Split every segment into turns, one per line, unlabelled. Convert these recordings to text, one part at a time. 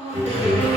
Música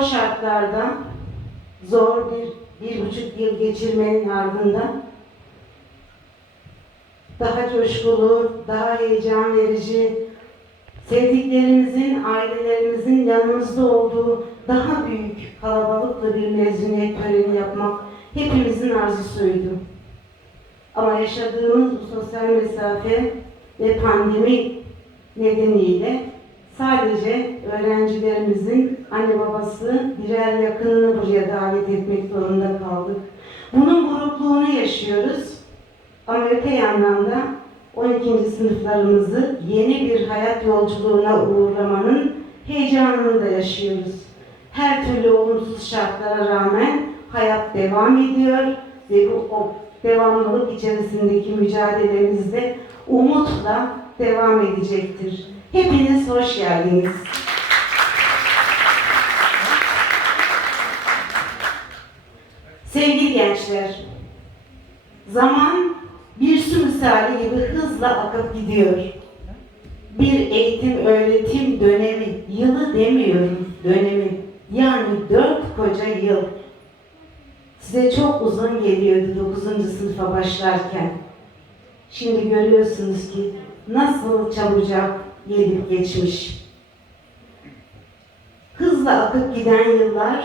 Zor şartlarda, zor bir, bir buçuk yıl geçirmenin ardından daha coşkulu, daha heyecan verici, sevdiklerimizin, ailelerimizin yanımızda olduğu daha büyük kalabalıkla bir mezuniyet töreni yapmak hepimizin arzusuydu. Ama yaşadığımız bu sosyal mesafe ve pandemi nedeniyle sadece öğrencilerimizin anne babası birer yakınını buraya davet etmek zorunda kaldık. Bunun burukluğunu yaşıyoruz. Ama öte yandan da 12. sınıflarımızı yeni bir hayat yolculuğuna uğurlamanın heyecanını da yaşıyoruz. Her türlü olumsuz şartlara rağmen hayat devam ediyor ve bu o devamlılık içerisindeki mücadelemizde umutla devam edecektir. Hepiniz hoş geldiniz. Sevgili gençler, zaman bir su misali gibi hızla akıp gidiyor. Bir eğitim öğretim dönemi, yılı demiyorum dönemi. Yani dört koca yıl. Size çok uzun geliyordu 9. sınıfa başlarken. Şimdi görüyorsunuz ki nasıl çabucak gelip geçmiş. Hızla akıp giden yıllar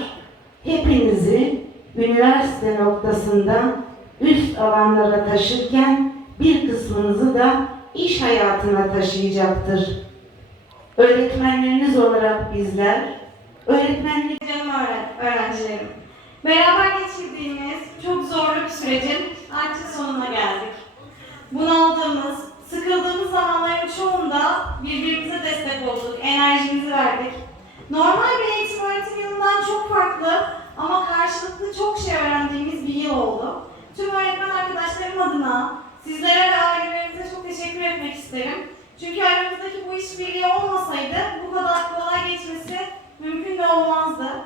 hepinizi üniversite noktasında üst alanlara taşırken bir kısmınızı da iş hayatına taşıyacaktır. Öğretmenleriniz olarak bizler, öğretmenlik
öğrencilerim. Beraber geçirdiğimiz çok zorlu bir sürecin artık sonuna geldik. Bunaldığımız, sıkıldığımız zamanların çoğunda birbirimize destek olduk, enerjimizi verdik. Normal bir eğitim öğretim yılından çok farklı ama karşılıklı çok şey öğrendiğimiz bir yıl oldu. Tüm öğretmen arkadaşlarım adına sizlere ve ailelerinize çok teşekkür etmek isterim. Çünkü aramızdaki bu işbirliği olmasaydı bu kadar kolay geçmesi mümkün de olmazdı.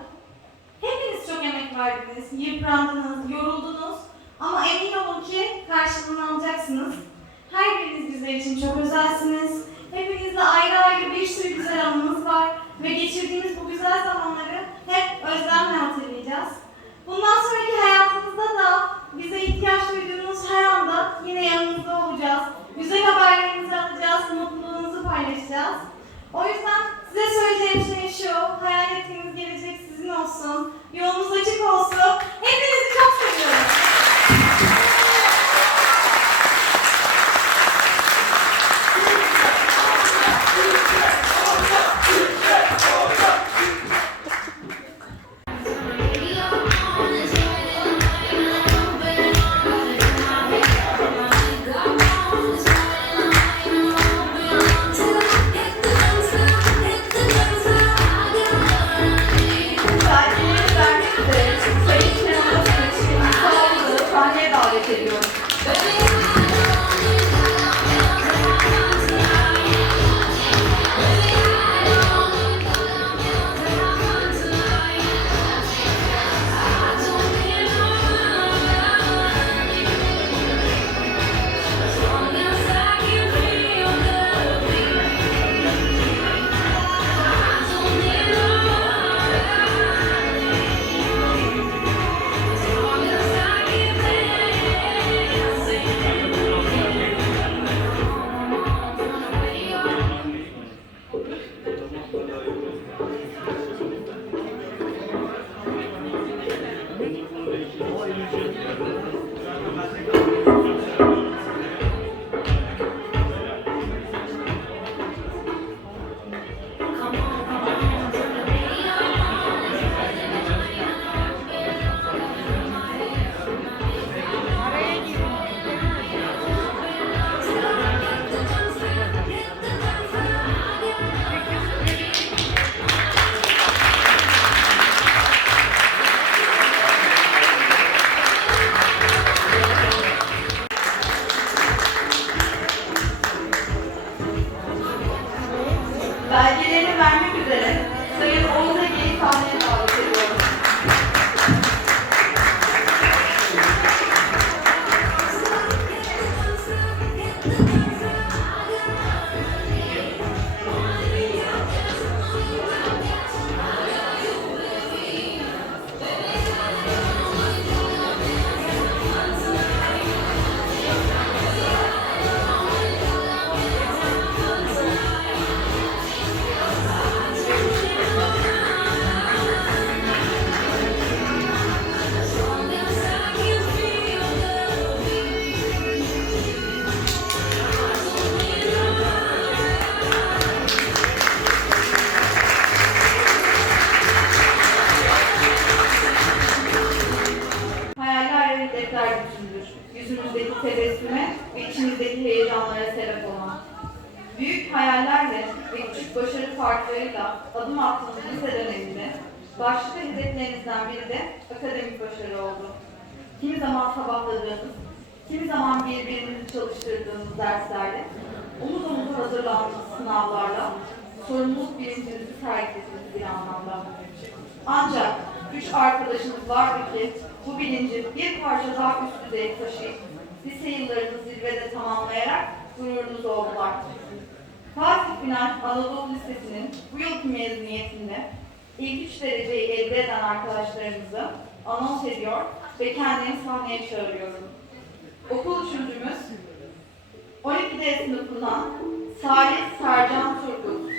Hepiniz çok emek verdiniz, yıprandınız, yoruldunuz ama emin olun ki karşılığını alacaksınız. Her bizler için çok özelsiniz. Hepinizle ayrı ayrı bir sürü güzel anımız var ve geçirdiğimiz bu güzel zamanları hep özlemle hatırlayacağız. Bundan sonraki hayatınızda da bize ihtiyaç duyduğunuz her anda yine yanınızda olacağız. Güzel haberlerinizi alacağız, mutluluğunuzu paylaşacağız. O yüzden size söyleyeceğim şey şu, hayal ettiğiniz gelecek sizin olsun, yolunuz açık olsun. Hepinizi çok seviyorum.
Çalıştırdığınız derslerle, omuz omuza hazırlandığınız sınavlarla sorumluluk bilincinizi sergilediniz bir anlamda. Ancak üç arkadaşımız vardı ki bu bilinci bir parça daha üst düzeye taşıyıp lise yıllarını zirvede tamamlayarak gururunuz oldular. Fatih Final Anadolu Lisesi'nin bu yılki mezuniyetinde ilk üç dereceyi elde eden arkadaşlarımızı anons ediyor ve kendini sahneye çağırıyorum. Okul üçüncümüz 12D sınıfından Salih Sercan Turgut.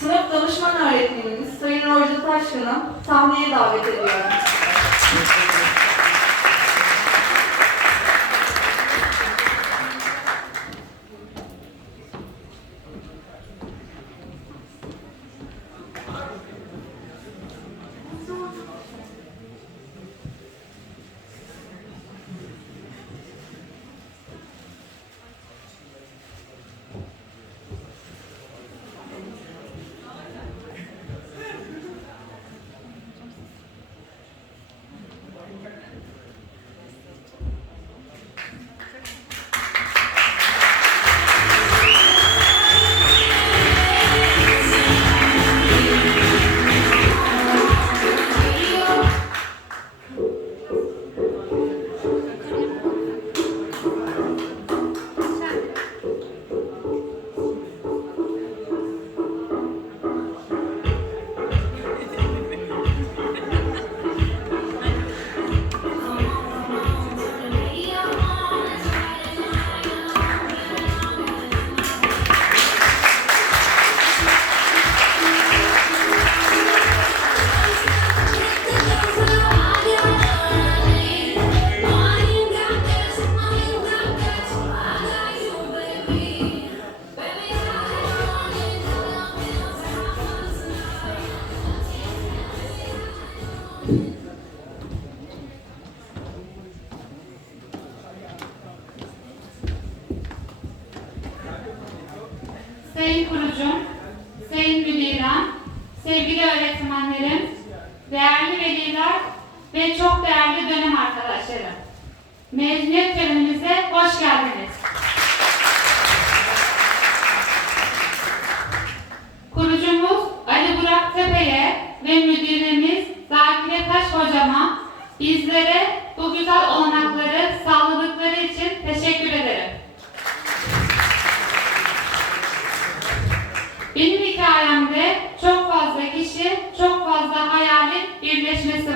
Sınıf danışman öğretmenimiz Sayın Roca Taşkın'ı sahneye davet ediyorum.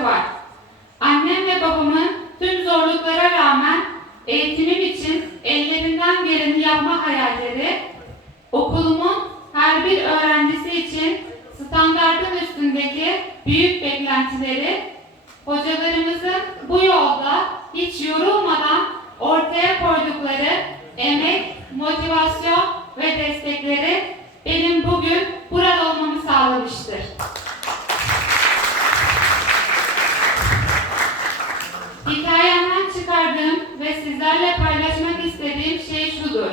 var. Annem ve babamın tüm zorluklara rağmen eğitimim için ellerinden geleni yapma hayalleri, okulumun her bir öğrencisi için standartın üstündeki büyük beklentileri, hocalarımızın bu yolda hiç yorulmadan ortaya koydukları emek, motivasyon ve destekleri benim bugün burada olmamı sağlamıştır. Hikayemden çıkardığım ve sizlerle paylaşmak istediğim şey şudur.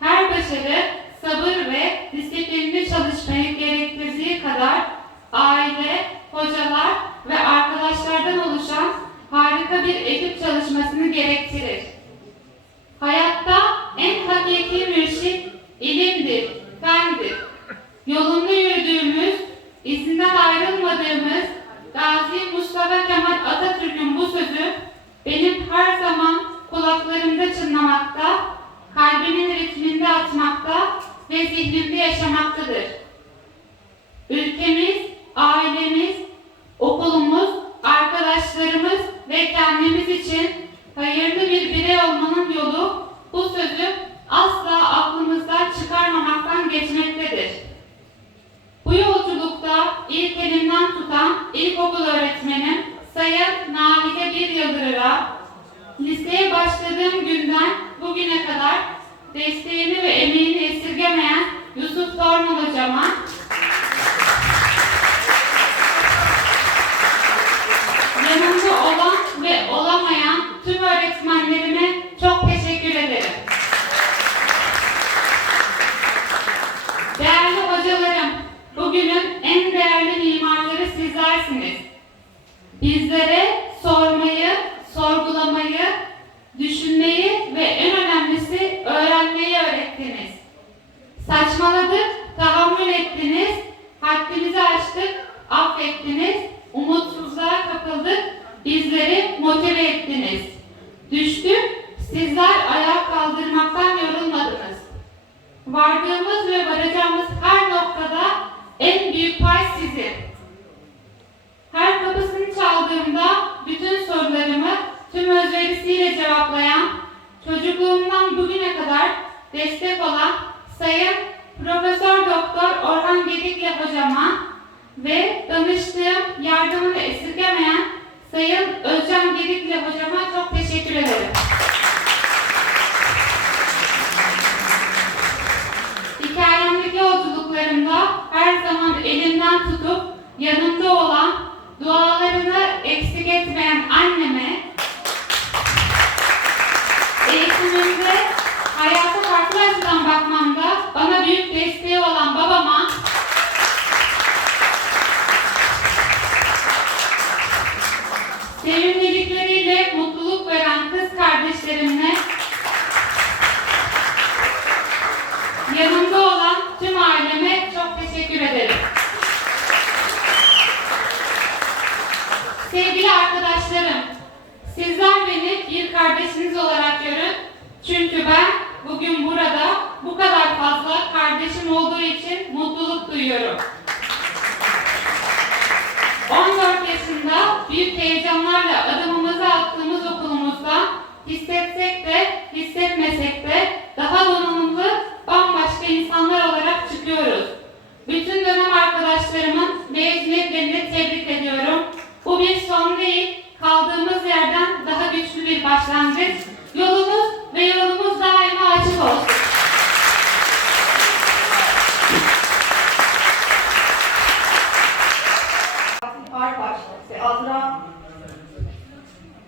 Her başarı sabır ve disiplinli çalışmayı gerektirdiği kadar aile, hocalar ve arkadaşlardan oluşan harika bir ekip çalışmasını gerektirir. Hayatta en hakiki mürşit ilimdir, fendir. Yolunda yürüdüğümüz, izinden ayrılmadığımız Gazi Mustafa Kemal Atatürk'ün bu sözü benim her zaman kulaklarımda çınlamakta, kalbimin ritminde atmakta ve zihnimde yaşamaktadır. Ülkemiz, ailemiz, okulumuz, arkadaşlarımız ve kendimiz için hayırlı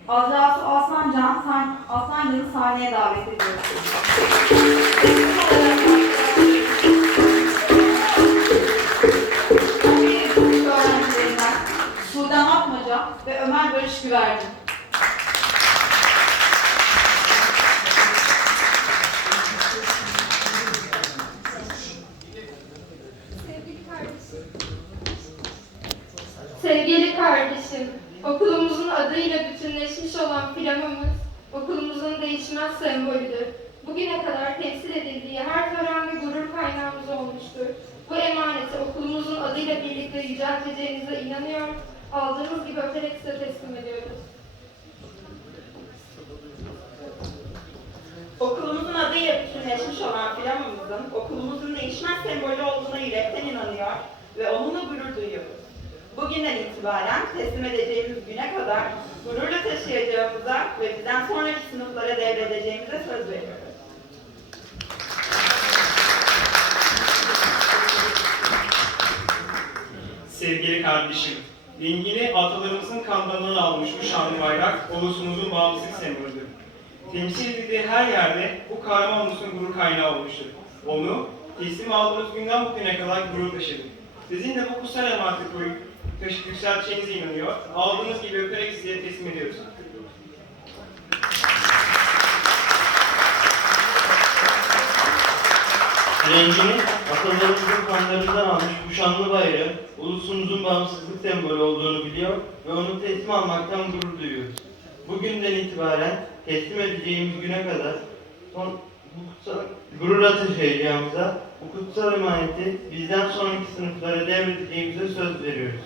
Azrasu Aslancan, Aslancan'ı sahneye davet ediyoruz.
Sudan Atmaca ve Ömer Barış Güvercin.
Olan filamamız, okulumuzun değişmez sembolüdür. Bugüne kadar temsil edildiği her törende gurur kaynağımız olmuştur. Bu emaneti okulumuzun adıyla birlikte yücelteceğinize inanıyor, aldığınız gibi öperek size teslim ediyoruz.
Okulumuzun adıyla bütünleşmiş olan filamamızın okulumuzun değişmez sembolü olduğuna yürekten inanıyor ve onunla gurur duyuyoruz. Bugünden itibaren teslim edeceğimiz güne kadar gururla taşıyacağımıza ve bizden sonraki sınıflara devredeceğimize söz veriyoruz.
Sevgili kardeşim, rengini atalarımızın kanlarından almış bu şanlı bayrak ulusumuzun bağımsızlık sembolüdür. Temsil edildiği her yerde bu kahraman ulusun gurur kaynağı olmuştur. Onu teslim aldığımız günden bugüne kadar gurur taşıdık. Sizin de bu kutsal emaneti koyup yükselteceğinize inanıyor. Aldığınız gibi öperek size teslim ediyoruz.
Rengini atalarımızın kanlarından almış bu şanlı bayrağı ulusumuzun bağımsızlık sembolü olduğunu biliyor ve onu teslim almaktan gurur duyuyoruz. Bugünden itibaren teslim edeceğimiz güne kadar son, bu kutsal, gururla taşıyacağımıza bu kutsal emaneti bizden sonraki sınıflara devredeceğimize söz veriyoruz.